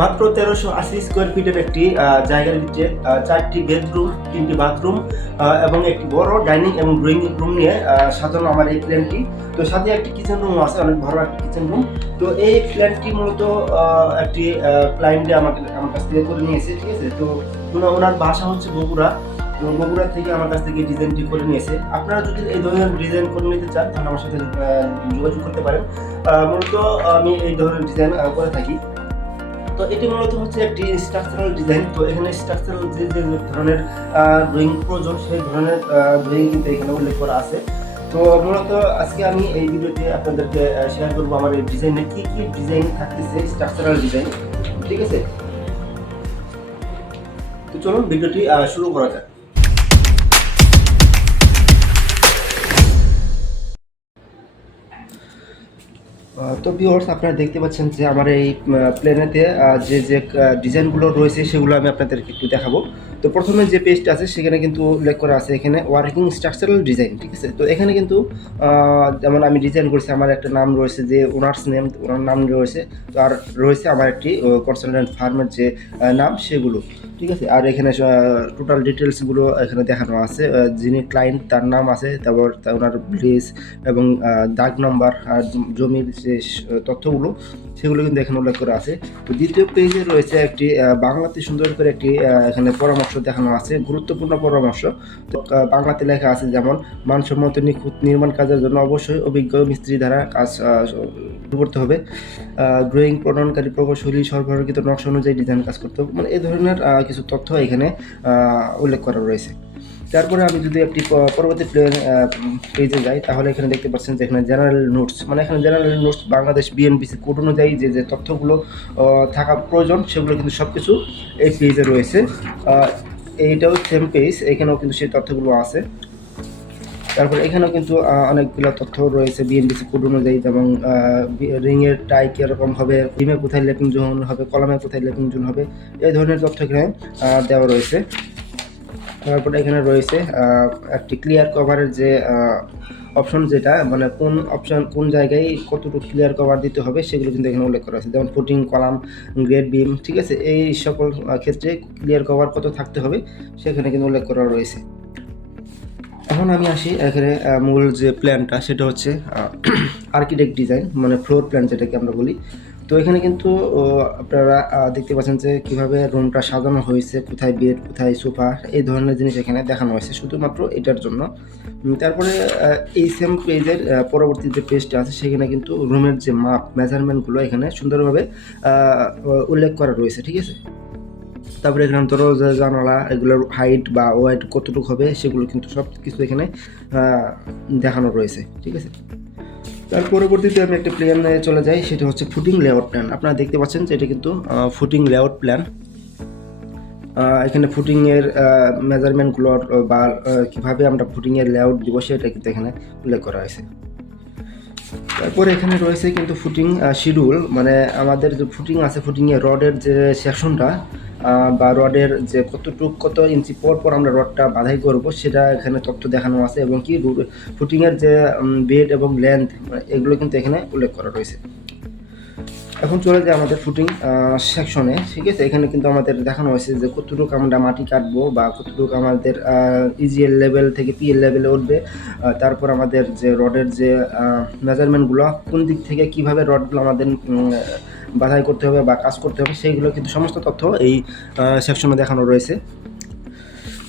মাত্র তেরোশো আশি স্কোয়ার ফিটের একটি জায়গার ভিতরে চারটি বেডরুম তিনটি বাথরুম এবং একটি বড় ডাইনিং এবং ড্রয়িং রুম নিয়ে সাজানো আমার এই প্ল্যানটি তো সাথে একটি কিচেন রুম আছে, অনেক বড় একটি কিচেন রুম তো এই প্ল্যানটি মূলত একটি ক্লায়েন্টে আমাকে, আমার কাছ থেকে করে নিয়েছে, ঠিক আছে? তো ওনার বাসা হচ্ছে বগুড়া। তো বগুড়া থেকে আমার কাছ থেকে ডিজাইনটি করে নিয়েছে। আপনারা যদি এই ধরনের ডিজাইন করে নিতে চান, তাহলে আমার সাথে যোগাযোগ করতে পারেন। মূলত আমি এই ধরনের ডিজাইন করে থাকি। তো এটি মূলত হচ্ছে একটি স্ট্রাকচারাল ডিজাইন তো এখানে স্ট্রাকচারাল যে যে ধরনের ড্রয়িং প্রয়োজন, সেই ধরনের ড্রয়িং কিন্তু এখানে উল্লেখ করা আছে। তো মূলত আজকে আমি এই ভিডিওতে আপনাদেরকে শেয়ার করব আমার এই ডিজাইনে কি কি ডিজাইন থাকতেছে স্ট্রাকচারাল ডিজাইন ঠিক আছে? তো চলুন ভিডিওটি শুরু করা যাক। তো ভিউয়ার্স আপনারা দেখতে পাচ্ছেন যে আমার এই প্লেনেতে যে যে ডিজাইনগুলো রয়েছে, সেগুলো আমি আপনাদেরকে একটু দেখাবো। তো প্রথমে যে পেজটা আছে, সেখানে কিন্তু উল্লেখ করা আছে এখানে ওয়ার্কিং স্ট্রাকচারাল ডিজাইন ঠিক আছে? তো এখানে কিন্তু যেমন আমি ডিজাইন করছি, আমার একটা নাম রয়েছে যে ওনার্স নেম ওনার নাম রয়েছে, তো আর রয়েছে আমার একটি কনসালটেন্ট ফার্মের যে নাম, সেগুলো, ঠিক আছে? আর এখানে টোটাল ডিটেলসগুলো এখানে দেখানো আছে যিনি ক্লায়েন্ট তার নাম আছে, তারপর ওনার ব্লেস এবং দাগ নম্বর আর জমির যে তথ্যগুলো, সেগুলো কিন্তু এখানে উল্লেখ করা আছে। তো দ্বিতীয় পেজে রয়েছে একটি বাংলাতে সুন্দর করে একটি এখানে পরামর্শ দেখানো আছে, গুরুত্বপূর্ণ পরামর্শ। তো বাংলাতে লেখা আছে যেমন, মানসম্মত নিখুঁত নির্মাণ কাজের জন্য অবশ্যই অভিজ্ঞ মিস্ত্রি দ্বারা কাজ করতে হবে। ড্রয়িং প্রণয়নকারী প্রকৌশলী সরবরাহকৃত নকশা অনুযায়ী ডিজাইন কাজ করতে হবে। মানে এই ধরনের কিছু তথ্য এখানে উল্লেখ করা রয়েছে। তারপরে আমি যদি একটি পরবর্তী পেজে যাই, তাহলে এখানে দেখতে পাচ্ছেন যে এখানে জেনারেল নোটস মানে এখানে general notes Bangladesh BNPC code অনুযায়ী যে যে তথ্যগুলো থাকা প্রয়োজন, সেগুলো কিন্তু সব কিছু এই পেজে রয়েছে। এইটাও সেম পেজ এখানেও কিন্তু সেই তথ্যগুলো আছে। তারপর এখানেও কিন্তু অনেকগুলো তথ্য রয়েছে বিএনবিসি কোড অনুযায়ী, যেমন রিংয়ের টাই কীরকম হবে রিমে কোথায় লেপিং জোন হবে, কলমে কোথায় লেপিং জোন হবে, এই ধরনের তথ্য এখানে দেওয়া রয়েছে। তারপরে এখানে রয়েছে একটি ক্লিয়ার কভারের যে অপশন যেটা মানে কোন অপশন কোন জায়গায় কতটুকু ক্লিয়ার কভার দিতে হবে সেগুলো কিন্তু এখানে উল্লেখ করা আছে। যেমন ফুটিং কলাম গ্রেড বিম ঠিক আছে? এই সকল ক্ষেত্রে ক্লিয়ার কভার কত থাকতে হবে সেখানে কিন্তু উল্লেখ করা রয়েছে। এখন আমি আসি এখানে মূল যে প্ল্যানটা সেটা হচ্ছে আর্কিটেক্ট ডিজাইন মানে ফ্লোর প্ল্যান যেটাকে আমরা বলি। তো এখানে কিন্তু আপনারা দেখতে পাচ্ছেন যে কীভাবে রুমটা সাজানো হয়েছে, কোথায় বেড কোথায় সোফা এই ধরনের জিনিস এখানে দেখানো হয়েছে শুধুমাত্র এটার জন্য। তারপরে এই সেম পেজের পরবর্তী যে পেজটা আছে, সেখানে কিন্তু রুমের যে মাপ মেজারমেন্টগুলো এখানে সুন্দরভাবে উল্লেখ করা রয়েছে, ঠিক আছে? তারপরে এখানে দরজা, জানালা, এগুলোর হাইট বা ওয়াইট কতটুকু হবে, সেগুলো কিন্তু সব কিছু এখানে দেখানো রয়েছে, ঠিক আছে? তার পরবর্তীতে আমি একটা প্ল্যানে চলে যাই, সেটা হচ্ছে ফুটিং লেআউট প্ল্যান আপনারা দেখতে পাচ্ছেন যে এটা কিন্তু ফুটিং লেআউট প্ল্যান এখানে ফুটিংয়ের মেজারমেন্টগুলোর বা কীভাবে আমরা ফুটিংয়ের লেআউট দিব সেটা কিন্তু এখানে উল্লেখ করা হয়েছে। তারপরে এখানে রয়েছে কিন্তু ফুটিং শিডিউল মানে আমাদের যে ফুটিং আছে ফুটিংয়ের রডের যে সেকশনটা বা রডের যে কতটুক কত ইঞ্চি পর পর আমরা রডটা বাধাই করব, সেটা এখানে তথ্য দেখানো আছে এবং কি ফুটিংয়ের যে বেড এবং লেন্থ এগুলো কিন্তু এখানে উল্লেখ করা রয়েছে। এখন চলে যায় আমাদের ফুটিং সেকশনে ঠিক আছে? এখানে কিন্তু আমাদের দেখানো হয়েছে যে কতটুকু আমরা মাটি কাটবো বা কতটুকু আমাদের ইজিএল লেভেল থেকে পিএল লেভেলে উঠবে তারপর আমাদের যে রডের যে মেজারমেন্টগুলো কোন দিক থেকে কীভাবে রডগুলো আমাদের বাছাই করতে হবে বা কাজ করতে হবে, সেইগুলো কিন্তু সমস্ত তথ্য এই সেকশনে দেখানো রয়েছে।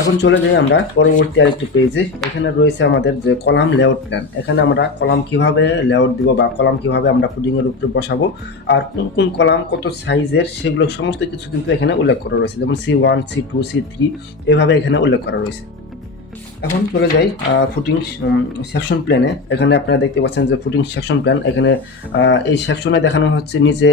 এখন চলে যাই আমরা পরবর্তী আরেকটি পেজে এখানে রয়েছে আমাদের যে কলাম লেআউট প্ল্যান এখানে আমরা কলাম কীভাবে লেআউট দিব বা কলাম কীভাবে আমরা পুডিংয়ের উপরে বসাবো, আর কোন কোন কলাম, কত সাইজের সেগুলো সমস্ত কিছু কিন্তু এখানে উল্লেখ করা রয়েছে। যেমন C one C two C three এভাবে এখানে উল্লেখ করা রয়েছে। এখন চলে যাই ফুটিং সেকশন প্ল্যানে এখানে আপনারা দেখতে পাচ্ছেন যে ফুটিং সেকশন প্ল্যান এখানে এই সেকশনে দেখানো হচ্ছে নিচে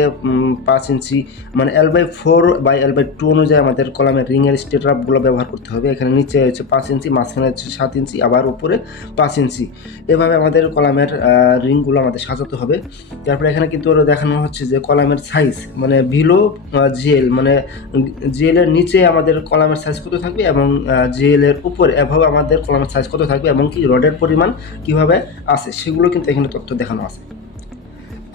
পাঁচ ইঞ্চি মানে L by four by L by two অনুযায়ী আমাদের কলামের রিংয়ের স্টেটআপগুলো ব্যবহার করতে হবে। এখানে নিচে হচ্ছে পাঁচ ইঞ্চি, মাঝখানে হচ্ছে সাত ইঞ্চি, আবার উপরে পাঁচ ইঞ্চি। এভাবে আমাদের কলামের রিংগুলো আমাদের সাজাতে হবে। তারপরে এখানে কিন্তু দেখানো হচ্ছে যে কলামের সাইজ মানে ভিলো জেল মানে জেলের নিচে আমাদের কলামের সাইজ কত থাকবে এবং জেলের উপরে এভাবে আমাদের কলামের সাইজ কত থাকবে এবং কি রডের পরিমাণ কীভাবে আছে, সেগুলো কিন্তু এখানে তথ্য দেখানো আছে।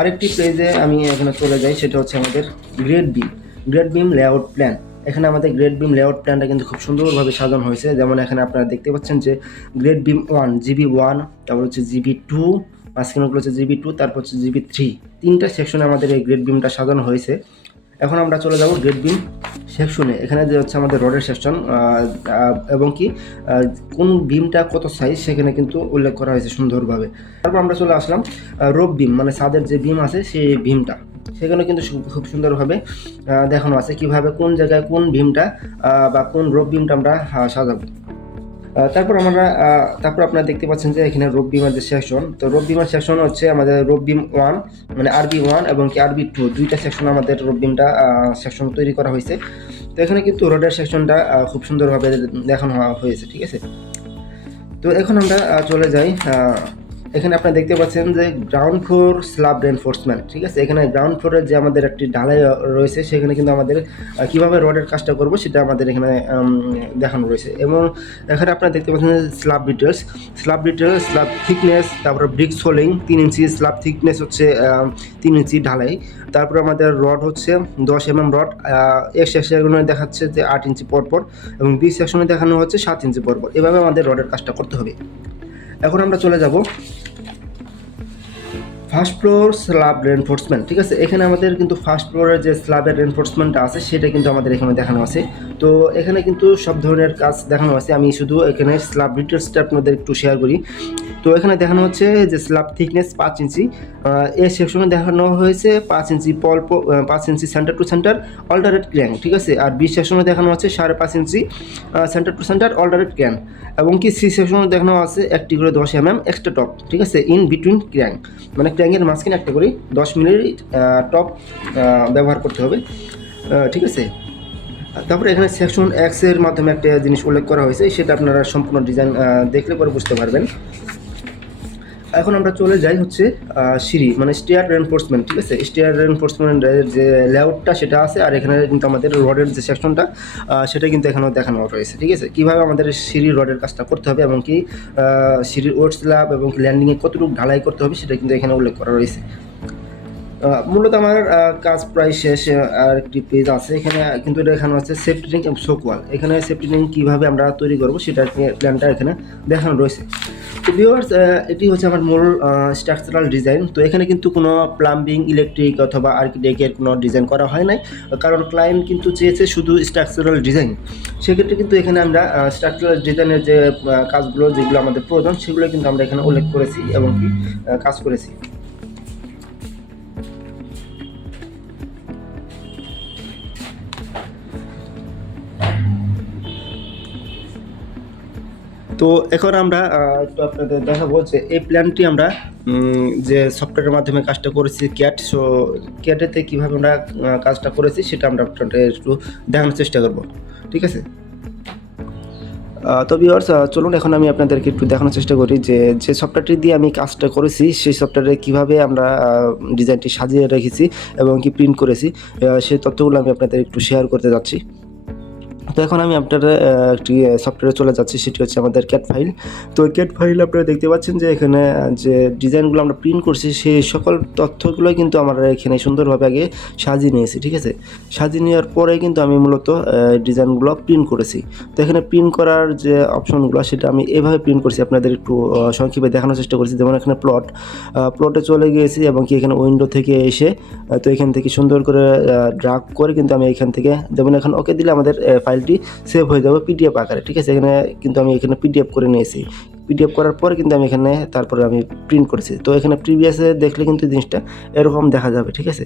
আরেকটি পেজে আমি এখানে চলে যাই, সেটা হচ্ছে আমাদের grade beam grade beam layout plan এখানে আমাদের গ্রেড বিম লেআউট প্ল্যানটা কিন্তু খুব সুন্দরভাবে সাজানো হয়েছে। যেমন এখানে আপনারা দেখতে পাচ্ছেন যে grade beam one GB one তারপর হচ্ছে জিবি টু মাঝখানেগুলো হচ্ছে জিবি টু তারপর হচ্ছে জিবি থ্রি তিনটা সেকশনে আমাদের এই গ্রেড বিমটা সাজানো হয়েছে। এখন আমরা চলে যাব গ্রেড বিম সেকশনে এখানে যে হচ্ছে আমাদের রডের সেকশন এবং কি কোন বিমটা কত সাইজ সেখানে কিন্তু উল্লেখ করা হয়েছে সুন্দরভাবে। তারপর আমরা চলে আসলাম রোপ বিম মানে ছাদের যে বিম আছে সেই বিমটা সেখানে কিন্তু খুব সুন্দরভাবে দেখানো আছে কীভাবে কোন জায়গায় কোন আহ, বা কোন রোপ বিমটা আমরা সাজাবো। তারপর আমরা তারপর আপনারা দেখতে পাচ্ছেন যে এখানে রোপ বিমার যে সেকশন তো রোপ বিমার সেকশন হচ্ছে আমাদের রোপ বিম ওয়ান মানে আরবি ওয়ান এবং কি আরবি টু দুইটা সেকশন আমাদের রোপ বিমটা সেকশন তৈরি করা হয়েছে। তো এখানে কিন্তু রোডের সেকশনটা খুব সুন্দরভাবে দেখানো হয়েছে, ঠিক আছে? তো এখন আমরা চলে যাই এখানে আপনারা দেখতে পাচ্ছেন যে গ্রাউন্ড ফ্লোর স্ল্যাব রেনফোর্সমেন্ট ঠিক আছে? এখানে গ্রাউন্ড ফ্লোরের যে আমাদের একটি ঢালাই রয়েছে, সেখানে কিন্তু আমাদের কীভাবে রডের কাজটা করব সেটা আমাদের এখানে দেখানো রয়েছে। এবং এখানে আপনারা দেখতে পাচ্ছেন যে slab details slab details slab thickness তারপর ব্রিক সোলিং তিন ইঞ্চি স্ল্যাব থিকনেস হচ্ছে তিন ইঞ্চি ঢালাই। তারপর আমাদের রড হচ্ছে দশ এম এম রড এক্স সেকশনে দেখাচ্ছে যে আট ইঞ্চি পরপর এবং বি সেকশনে দেখানো হচ্ছে সাত ইঞ্চি পরপর। এভাবে আমাদের রডের কাজটা করতে হবে। এখন আমরা চলে যাব ফার্স্ট ফ্লোর স্ল্যাব রেনফোর্সমেন্ট ঠিক আছে? এখানে আমাদের কিন্তু ফার্স্ট ফ্লোরের যে স্ল্যাবের রেনফোর্সমেন্টটা আছে, সেটা কিন্তু আমাদের এখানে দেখানো আছে। তো এখানে কিন্তু সব ধরনের কাজ দেখানো আছে। আমি শুধু এখানে স্ল্যাব ডিটেলসটা আপনাদের একটু শেয়ার করি। তো এখানে দেখানো হচ্ছে যে স্ল্যাব থিকনেস পাঁচ ইঞ্চি। এ সেকশনে দেখানো হয়েছে পাঁচ ইঞ্চি পল পাঁচ ইঞ্চি centre to centre alternate crank ঠিক আছে? আর বি সেকশনে দেখানো হচ্ছে সাড়ে পাঁচ ইঞ্চি centre to centre alternate crank এবং কি সি সেকশনে দেখানো আছে একটি করে দশ এম এম এক্সট্রা টপ ঠিক আছে? ইন বিটুইন ক্র্যাং মানে ক্র্যাঙ্গের মাঝখানে একটা করি দশ মিনিট টপ ব্যবহার করতে হবে। ঠিক আছে? তারপরে এখানে সেকশন এক্সের মাধ্যমে একটা জিনিস উল্লেখ করা হয়েছে, সেটা আপনারা সম্পূর্ণ ডিজাইন দেখলে পরে বুঝতে পারবেন। এখন আমরা চলে যাই হচ্ছে সিঁড়ি মানে স্টেয়ার রেনফোর্সমেন্ট ঠিক আছে? স্টেয়ার রেনফোর্সমেন্টের যে লেআউটটা সেটা আছে, আর এখানে কিন্তু আমাদের রডের যে সেকশনটা সেটা কিন্তু এখানেও দেখানো রয়েছে, ঠিক আছে? কীভাবে আমাদের সিঁড়ি রডের কাজটা করতে হবে এবং কি সিঁড়ির ওয়েট স্ল্যাব এবং ল্যান্ডিংয়ে কতটুকু ঢালাই করতে হবে, সেটা কিন্তু এখানে উল্লেখ করা রয়েছে। মূলত আমার কাজ প্রায় শেষ আর একটি পেজ আছে। এখানে কিন্তু এটা এখানে আছে সেফটি এবং সোকওয়াল এখানে সেফটি রিং কীভাবে আমরা তৈরি করব সেটার প্ল্যানটা এখানে দেখানো রয়েছে। তো ভিউয়ার্স এটি হচ্ছে আমার মূল স্ট্রাকচারাল ডিজাইন তো এখানে কিন্তু কোনো প্লাম্বিং ইলেকট্রিক অথবা আর্কিটেক্টের কোনো ডিজাইন করা হয় নাই। কারণ ক্লায়েন্ট কিন্তু চেয়েছে শুধু স্ট্রাকচারাল ডিজাইন সেক্ষেত্রে কিন্তু এখানে আমরা স্ট্রাকচারাল ডিজাইনের যে কাজগুলো যেগুলো আমাদের প্রয়োজন সেগুলো কিন্তু আমরা এখানে উল্লেখ করেছি এবং কাজ করেছি। তো এখন আমরা একটু আপনাদের দেখাবো যে এই প্ল্যানটি আমরা যে সফটওয়্যারের মাধ্যমে কাজটা করেছি ক্যাট সো ক্যাটেতে কীভাবে আমরা কাজটা করেছি সেটা আমরা আপনাদের একটু দেখানোর চেষ্টা করব। ঠিক আছে? তো ভিউয়ার্স চলুন, এখন আমি আপনাদেরকে একটু দেখানোর চেষ্টা করি যে যে সফটওয়্যারটি দিয়ে আমি কাজটা করেছি, সেই সফটওয়্যারে কীভাবে আমরা ডিজাইনটি সাজিয়ে রেখেছি এবং কি প্রিন্ট করেছি সেই তথ্যগুলো আমি আপনাদের একটু শেয়ার করতে যাচ্ছি। তো এখন আমি আপনার একটি সফটওয়্যারে চলে যাচ্ছি সেটি হচ্ছে আমাদের ক্যাট ফাইল তো ক্যাট ফাইল আপনারা দেখতে পাচ্ছেন যে এখানে যে ডিজাইনগুলো আমরা প্রিন্ট করছি সেই সকল তথ্যগুলো কিন্তু আমরা এখানে সুন্দরভাবে আগে সাজিয়ে নিয়েছি ঠিক আছে? সাজিয়ে নেওয়ার পরে কিন্তু আমি মূলত ডিজাইনগুলো প্রিন্ট করেছি। তো এখানে প্রিন্ট করার যে অপশনগুলো সেটা আমি এভাবে প্রিন্ট করছি। আপনাদের একটু সংক্ষেপে দেখানোর চেষ্টা করছি। যেমন এখানে প্লট প্লটে চলে গিয়েছি এবং কি এখানে উইন্ডো থেকে এসে তো এখান থেকে সুন্দর করে ড্রাগ করে কিন্তু আমি এখান থেকে যেমন এখন ওকে দিলে আমাদের আহ, ফাইলটি সেভ হয়ে যাবে পিডিএফ আকারে, ঠিক আছে? এখানে কিন্তু আমি এখানে পিডিএফ করে নিয়েছি। পিডিএফ করার পরে কিন্তু আমি এখানে তারপরে আমি প্রিন্ট করেছি। তো এখানে প্রিভিয়াসে দেখলে কিন্তু জিনিসটা এরকম দেখা যাবে, ঠিক আছে?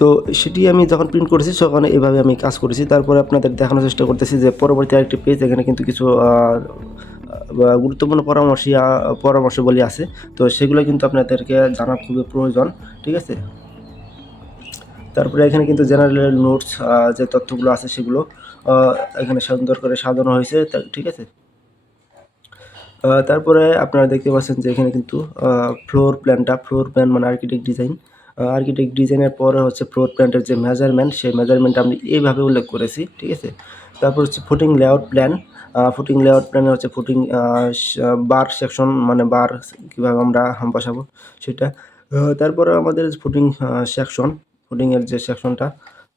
তো সেটি আমি যখন প্রিন্ট করেছি, তখন এভাবে আমি কাজ করেছি। তারপরে আপনাদের দেখানোর চেষ্টা করতেছি যে পরবর্তী আরেকটি পেজ এখানে কিন্তু কিছু গুরুত্বপূর্ণ পরামর্শ পরামর্শ পরামর্শগুলি আছে। তো সেগুলো কিন্তু আপনাদেরকে জানা খুবই প্রয়োজন, ঠিক আছে? তারপরে এখানে কিন্তু জেনারেল নোটস যে তথ্যগুলো আছে সেগুলো এখানে সুন্দর করে সাজানো হয়েছে ঠিক আছে? তারপরে আপনারা দেখতে পাচ্ছেন যে এখানে কিন্তু ফ্লোর প্ল্যানটা ফ্লোর প্ল্যান মানে আর্কিটেক্ট ডিজাইন আর্কিটেক্ট ডিজাইনের পরে হচ্ছে ফ্লোর প্ল্যানটার যে মেজারমেন্ট সেই মেজারমেন্ট আমি এইভাবে উল্লেখ করেছি, ঠিক আছে? তারপর হচ্ছে footing layout plan footing layout প্ল্যানে হচ্ছে ফুটিং বার সেকশন মানে বার কীভাবে আমরা বসাবো সেটা। তারপরে আমাদের ফুটিং সেকশন হোর্ডিংয়ের যে সেকশনটা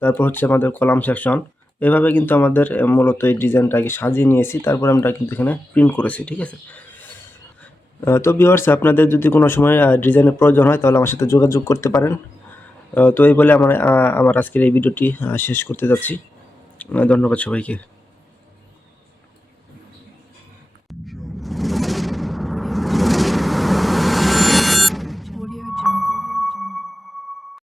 তারপর হচ্ছে আমাদের কলাম সেকশন এভাবে কিন্তু আমাদের মূলত এই ডিজাইনটাকে সাজিয়ে নিয়েছি। তারপর আমরা কিন্তু এখানে প্রিন্ট করেছি, ঠিক আছে? তো ভিউয়ার্স আপনাদের যদি কোনো সময় ডিজাইনের প্রয়োজন হয়, তাহলে আমার সাথে যোগাযোগ করতে পারেন। তো এই বলে আমার আমার আজকের এই ভিডিওটি শেষ করতে যাচ্ছি। ধন্যবাদ সবাইকে।